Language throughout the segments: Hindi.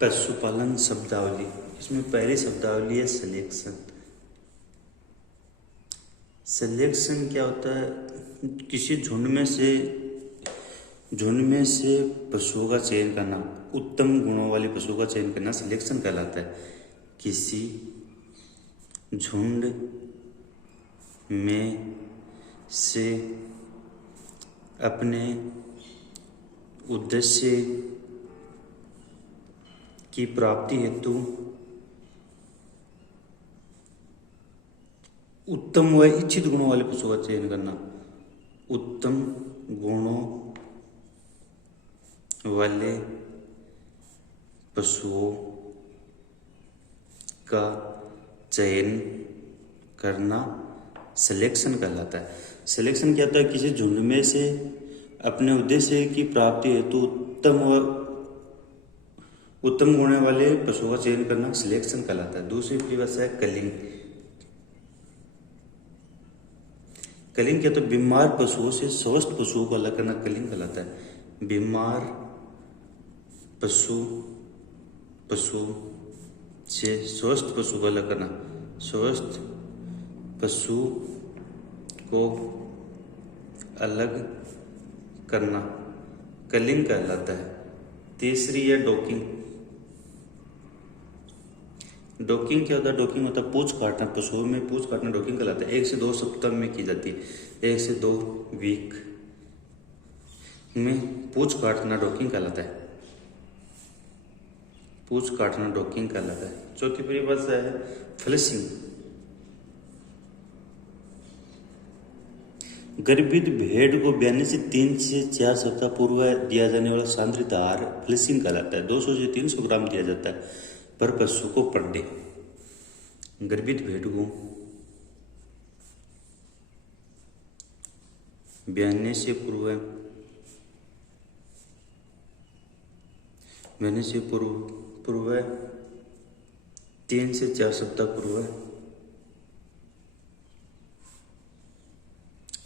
पशुपालन शब्दावली। इसमें पहली शब्दावली है सिलेक्शन। सिलेक्शन क्या होता है? किसी झुंड में से पशुओं का चयन करना, उत्तम गुणों वाले पशुओं का चयन करना सिलेक्शन कहलाता है। किसी झुंड में से अपने उद्देश्य की प्राप्ति हेतु उत्तम व इच्छित गुणों वाले पशुओं का चयन करना, उत्तम गुणों वाले पशुओं का चयन करना सिलेक्शन कहलाता है। सिलेक्शन क्या होता है? किसी झुंड में से अपने उद्देश्य की प्राप्ति हेतु उत्तम गुणों वाले पशुओं का चयन करना सिलेक्शन कहलाता है। दूसरी परिभाषा है कलिंग। कलिंग क्या होता है? बीमार पशुओं से स्वस्थ पशुओं को अलग करना कलिंग कहलाता है। बीमार पशु से स्वस्थ पशु को अलग करना, स्वस्थ पशु को अलग करना कलिंग कहलाता है। तीसरी है डॉकिंग। डॉकिंग क्या होता है? डॉकिंग होता है पूंछ काटना, पशुओं में पूंछ काटना डॉकिंग कहलाता है। 1 से 2 सप्ताह में की जाती है। 1 से 2 वीक में पूंछ काटना डॉकिंग कहलाता है। पूंछ काटना डॉकिंग कहलाता है। चौथी परिभाषा है फ्लशिंग। गर्भित भेड़ को ब्याने से 3 से 4 सप्ताह पूर्व दिया जाने वाला सांद्रित आहार फ्लशिंग कहलाता है। 200 से 300 ग्राम दिया जाता है पर पशु को पर डे। गर्भित भेड़ को ब्याने से पूर्व 3 से 4 सप्ताह पूर्व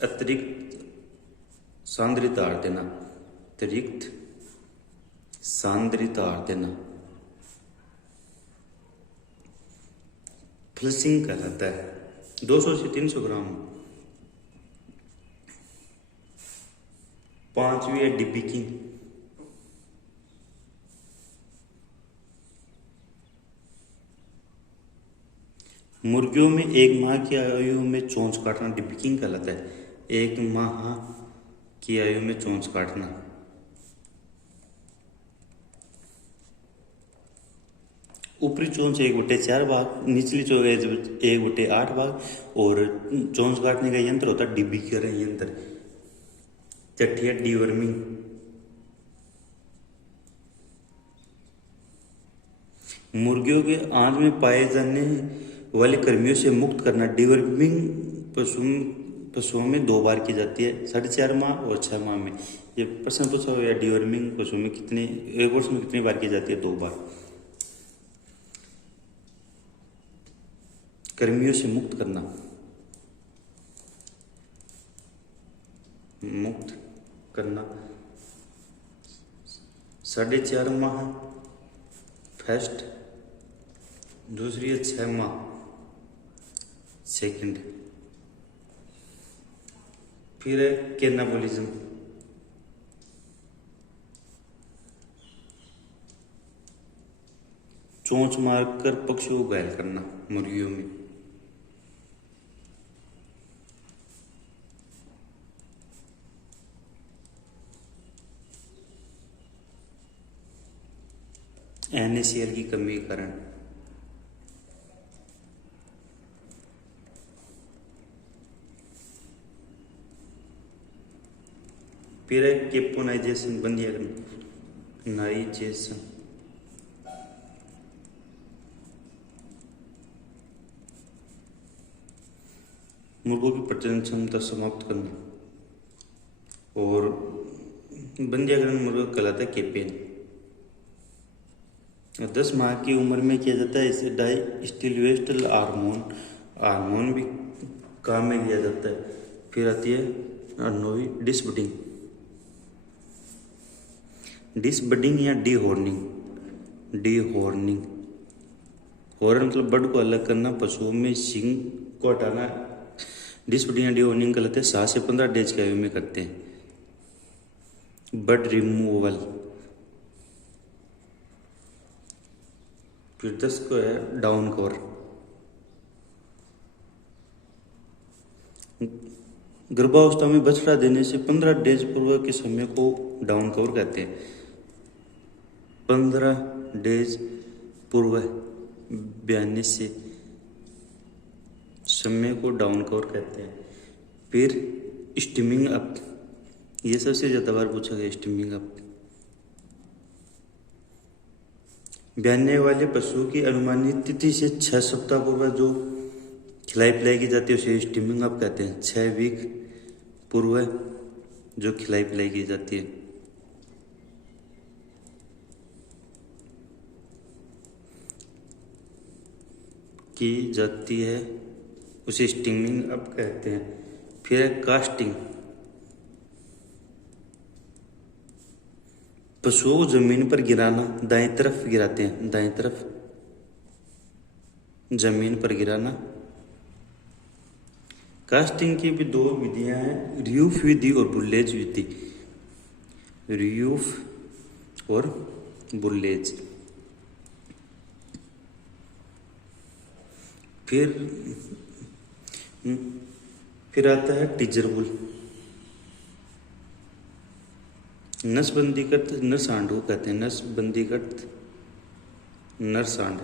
अतिरिक्त सांद्रित आहार देना, अतिरिक्त सांद्रित आहार देना फ्लशिंग कहलाता है। 200 से 300 ग्राम। पांचवी है डिपिकिंग। मुर्गियों में 1 माह की आयु में चोंच काटना डिपिकिंग कहलाता है। 1 माह की आयु में चोंच काटना। ऊपरी चोंच 1/4 भाग, निचली चोंच 1/8 भाग और चोंच काटने का यंत्र होता है डिपिकर यंत्र। छठी है डीवर्मिंग। मुर्गियों के आंत में पाए जाने वाले कृमियों से मुक्त करना डीवर्मिंग पशुओं में 2 बार की जाती है, 4.5 माह और 6 माह में। ये प्रश्न पूछा हुआ है डीवर्मिंग पशुओं में एक वर्ष में कितनी बार की जाती है? 2 बार। कृमियों से मुक्त करना, मुक्त करना 4.5 माह फर्स्ट, दूसरी है 6 माह सेकंड। फिर है कैनाबोलिज्म। चोंच मारकर पक्षियों को घायल करना मुर्गियों में। NaCl की कमी के कारण। फिर है केपोनाइजेशन, नाइजेशन। मुर्गों की प्रजनन क्षमता समाप्त करना और बंदियाकरण मुर्गा कहलाता है केपेन। 10 माह की उम्र में किया जाता है इसे डाइस्टिलवेस्टल हार्मोन भी काम में लिया जाता है। फिर आती है 9वीं डिसबडिंग या D horning. D horning. Horn मतलब बड को अलग करना, पशुओं में सींग को हटाना। डिस्पडी या डी हॉर्निंग कहलाते हैं। 7 से 15 डेज के आयु में करते हैं। बड रिमूवल। फिर 10 को है डाउन कवर। गर्भावस्था में बछड़ा देने से 15 डेज पूर्व के समय को डाउन कवर कहते हैं। 15 डेज पूर्व ब्याने से समय को डाउन कवर कहते हैं। फिर स्टीमिंग अप, ये सबसे ज्यादा बार पूछा गया स्टीमिंग अप। ब्याने वाले पशु की अनुमानित तिथि से 6 सप्ताह पूर्व जो खिलाई पिलाई की जाती है उसे स्टीमिंग अप कहते हैं। 6 वीक पूर्व जो खिलाई पिलाई की जाती है। की जाती है उसे स्टीमिंग अप कहते हैं। फिर है कास्टिंग। पशुओं को जमीन पर गिराना, दाएं तरफ गिराते हैं, दाएं तरफ जमीन पर गिराना। कास्टिंग की भी 2 विधियां हैं, रियूफ विधि और बुल्लेज विधि। रियूफ और बुल्लेज। फिर आता है टीजर बुल। नसबंदीकृत नरसांड को कहते हैं। नसबंदीकृत नरसांड।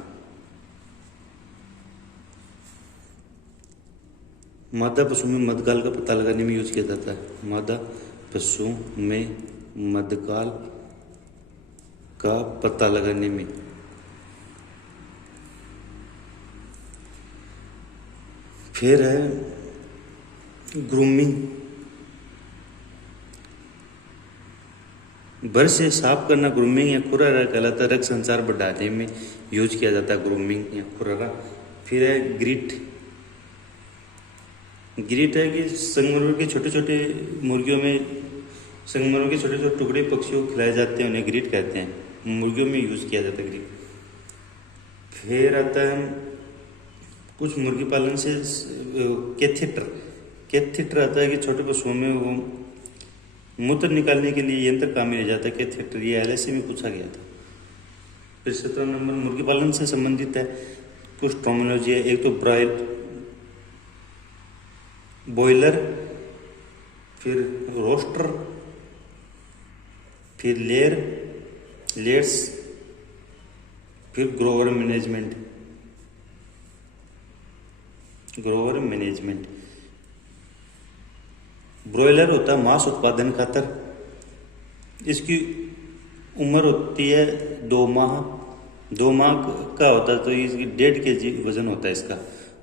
मादा पशु में मध्यकाल का पता लगाने में यूज किया जाता है। मादा पशु में मध्यकाल का पता लगाने में। फिर है ग्रूमिंग। बर से साफ करना ग्रूमिंग या खुरारा कहलाता है। रक्त संचार बढ़ाने में यूज किया जाता है ग्रूमिंग या खुरारा। फिर है ग्रिट। ग्रिट है कि संगमरमर के छोटे छोटे मुर्गियों में संगमरमर के छोटे छोटे टुकड़े पक्षियों को खिलाए जाते हैं, उन्हें ग्रिट कहते हैं। मुर्गियों में यूज किया जाता है ग्रिट। फिर आता है कुछ मुर्गी पालन से कैथेटर। कैथेटर आता है कि छोटे पशुओं में वो मूत्र निकालने के लिए यंत्र काम में ले जाता है कैथेटर। ये LSE में पूछा गया था। फिर 17 नंबर मुर्गी पालन से संबंधित है। कुछ टर्मिनोलॉजी है। एक तो बॉयलर, फिर रोस्टर, फिर लेयर्स, फिर ग्रोवर मैनेजमेंट। ब्रॉयलर होता है मांस उत्पादन खातर। इसकी उम्र होती है 2 माह। 2 माह का होता है तो इसकी 1.5 kg वजन होता है इसका।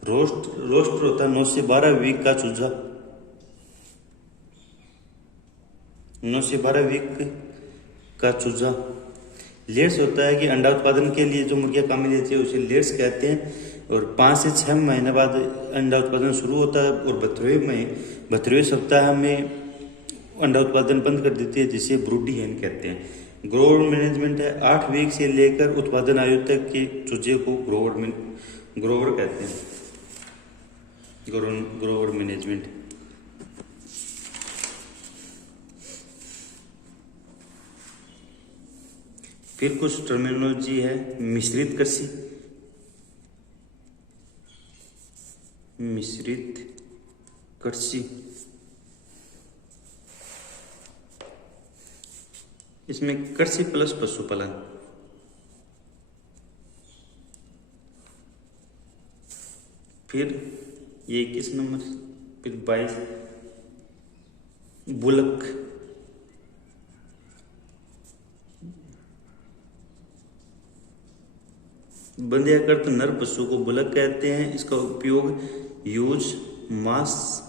रोस्टर होता है 9 से 12 वीक का चूजा। 9 से 12 वीक का चूजा। लेट्स होता है कि अंडा उत्पादन के लिए जो मुर्गियां काम में लेती है उसे लेट्स कहते हैं। और 5 से 6 महीने बाद अंडा उत्पादन शुरू होता है और 72वें सप्ताह में अंडा उत्पादन बंद कर देती है, जिसे ब्रूडी हेन कहते हैं। ग्रोवर मैनेजमेंट है। 8 वीक से लेकर उत्पादन आयु तक के चूजे को ग्रोवर कहते हैं। ग्रोवर मैनेजमेंट। फिर कुछ टर्मिनोलॉजी है। मिश्रित कृषि। इसमें कृषि प्लस पशुपालन। फिर ये 21 नंबर। फिर 22 बुलक। बंध्याकृत नर पशु को बुलक कहते हैं। इसका उपयोग यूज मांस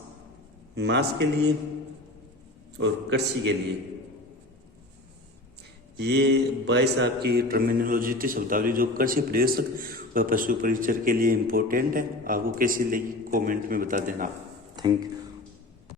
के लिए और कृषि के लिए। ये 22 आपकी टर्मिनोलॉजी थी, शब्दावली जो कृषि प्रयोजक व पशु परिचर के लिए इम्पोर्टेंट है। आपको कैसी लगी कमेंट में बता देना। Thank you.